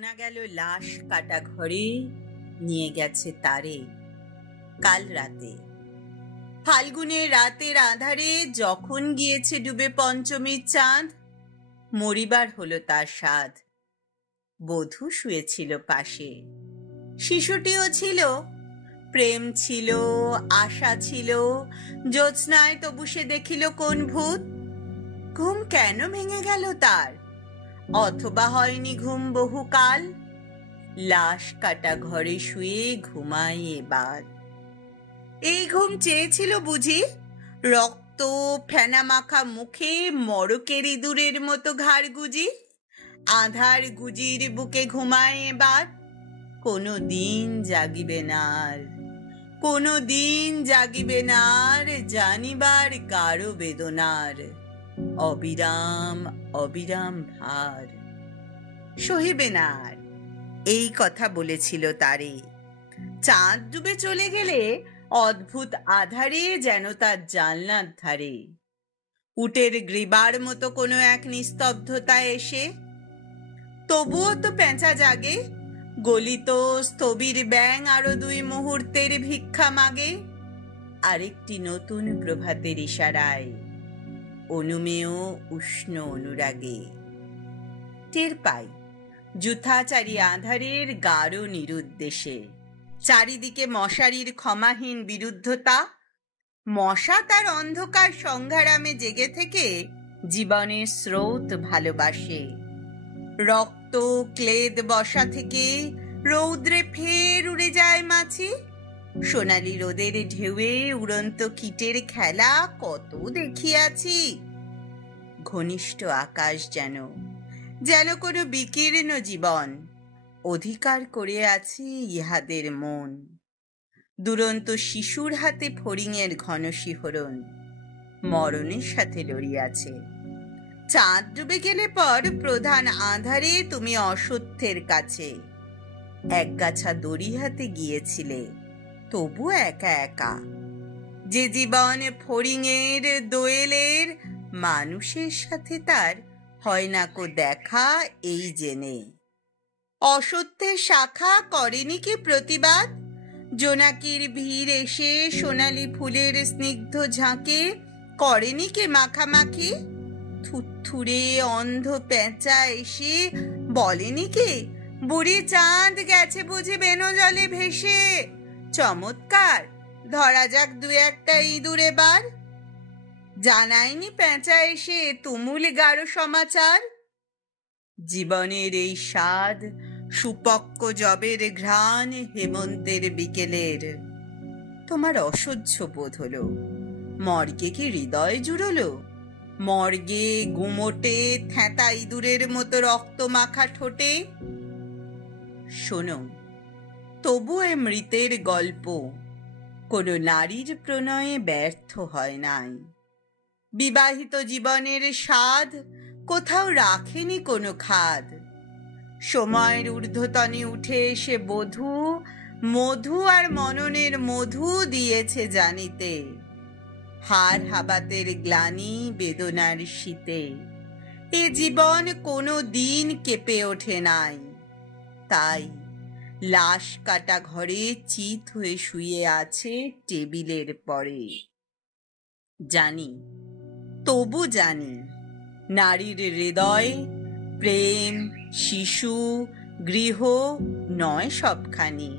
শোনা গেল লাশ কাটা ঘরে নিয়ে গেছে তারে। কাল রাতে ফাল্গুনের রাতের আধারে যখন গিয়েছে ডুবে পঞ্চমীর চাঁদ, মরিবার হলো তার স্বাদ। বধূ শুয়েছিল পাশে, শিশুটিও ছিল, প্রেম ছিল, আশা ছিল। জ্যোৎস্নায় তবু সে দেখিল কোন ভূত। ঘুম কেন ভেঙে গেল তার, অথবা হয়নি ঘুম বহুকাল। লাশ কাটা ঘরে শুয়ে ঘুমাই এবার। এই ঘুম চেয়েছিল বুঝি, রক্ত ফেনা মাখা মুখে মরকের ইঁদুরের মতো ঘাড় গুজি। আধার গুজির বুকে ঘুমায় এবার, কোনো দিন জাগিবে না আর, কোনো দিন জাগিবে না আর। জানিবার গাঢ় বেদনার অবিরাম অবিরাম ভার। সহিবে না আর, এই কথা বলেছিল তারে। চাঁদ ডুবে চলে গেলে অদ্ভুত আধারে যেন তার জানলার ধারে উটের গ্রীবার মতো কোনো এক নিস্তব্ধতা এসে। তবুও তো পেঁচা জাগে, গলিত স্থবির ব্যাং আরো 2 মুহূর্তের ভিক্ষা মাগে। আরেকটি নতুন প্রভাতের ইশারায়, অনুমেয় উষ্ণ অনুরাগে। টের পাই যুথাচারী আধারের গাঢ় নিরুদ্দেশে, চারিদিকে মশারির ক্ষমাহীন বিরুদ্ধতা। মশা তার অন্ধকার সংগ্রামে জেগে থেকে জীবনের স্রোত ভালোবাসে। রক্ত ক্লেদ বসা থেকে রৌদ্রে ফের উড়ে যায় মাছি। সোনালি রোদের ঢেউয়ে উড়ন্ত কীটের খেলা কত দেখিয়াছি। ঘনিষ্ঠ আকাশ যেন যেন কোনো বিকীর্ণ জীবন, অধিকার করে আছে ইহাদের মন। দুরন্ত শিশুর হাতে ফড়িংয়ের ঘন শিহরণ, মরণের সাথে লড়িয়াছে। চাঁদ ডুবে গেলে পর প্রধান আঁধারে তুমি অসত্যের কাছে একগাছা দড়ি হাতে গিয়েছিলে, তবু একা একা। যে জীবন ফড়িংয়ের দোয়েলের, মানুষের সাথে তার হয় না কো দেখা এই জেনে। অসত্যের শাখা করেনি কি প্রতিবাদ, জোনাকির ভিড় এসে সোনালি ফুলের স্নিগ্ধ ঝাঁকে করেনি কি মাখামাখি। থুথুরে অন্ধ পেঁচা এসে বলেনি কি, বুড়ি চাঁদ গেছে বুঝি বেনো জলে ভেসে। চমৎকার, ধরা যাক 2-1টা ইঁদুর এবার। জানায়নি পেঁচা এসে তুমুল গাঢ় সমাচার। জীবনের এই স্বাদ সুপক্ক জবের ঘ্রাণ হেমন্তের বিকেলের। তোমার অসহ্য বোধ হলো, মর্গে কি হৃদয় জুড়লো। মর্গে গুমোটে থ্যাঁতা ইঁদুরের মতো রক্ত মাখা ঠোঁটে। শোনো, তবু এ মৃতের গল্প কোনো নারীর প্রণয়ে ব্যর্থ হয় নাই। বিবাহিত জীবনের স্বাদ কোথাও রাখেনি কোনো খাদ। সময়ের ঊর্ধ্বতনে উঠে এসে বধূ মধু আর মননের মধু দিয়েছে জানিতে। হাড় হাবাতের গ্লানি বেদনার শীতে এ জীবন কোনো দিন কেঁপে ওঠে নাই। তাই লাশ কাটা ঘরে চিত হয়ে শুয়ে আছে টেবিলের পরে। জানি, তবু জানি, নারীর হৃদয়, প্রেম, শিশু, গৃহ নয় সবখানি।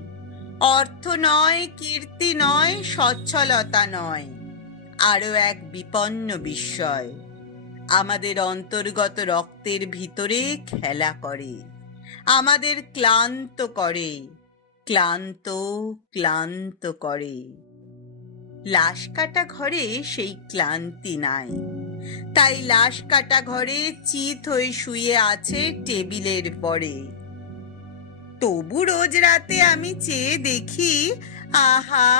অর্থ নয়, কীর্তি নয়, সচ্ছলতা নয়, আরো এক বিপন্ন বিস্ময় আমাদের অন্তর্গত রক্তের ভিতরে খেলা করে, আমাদের ক্লান্ত করে, ক্লান্ত ক্লান্ত করে। লাশ কাটা ঘরে সেই ক্লান্তি নাই, তাই লাশ কাটা ঘরে চিত হয়ে শুয়ে আছে টেবিলের পরে। তবু রোজ রাতে আমি চেয়ে দেখি, আহা,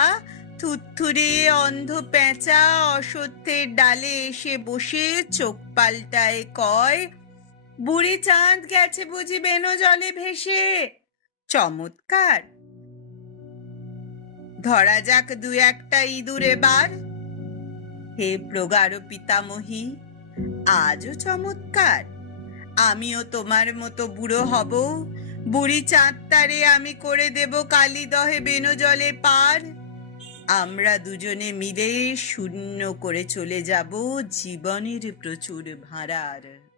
থুথুরে অন্ধ পেঁচা অসত্যের ডালে এসে বসে চোখ পাল্টায় কয়, বুড়ি চাঁদ গেছে বুঝি বেনো জলে ভেসে। চমৎকার, ধরা যাক 2-1টা ইঁদুর এবার। হে প্রগাঢ় পিতামহী, আজও চমৎকার। আমিও তোমার মতো বুড়ো হব, বুড়ি চাঁদতারে আমি করে দেব কালিদহে বেনজলে পার। আমরা দুজনে মিলে শূন্য করে চলে যাব জীবনের প্রচুর ভাঁড়ার।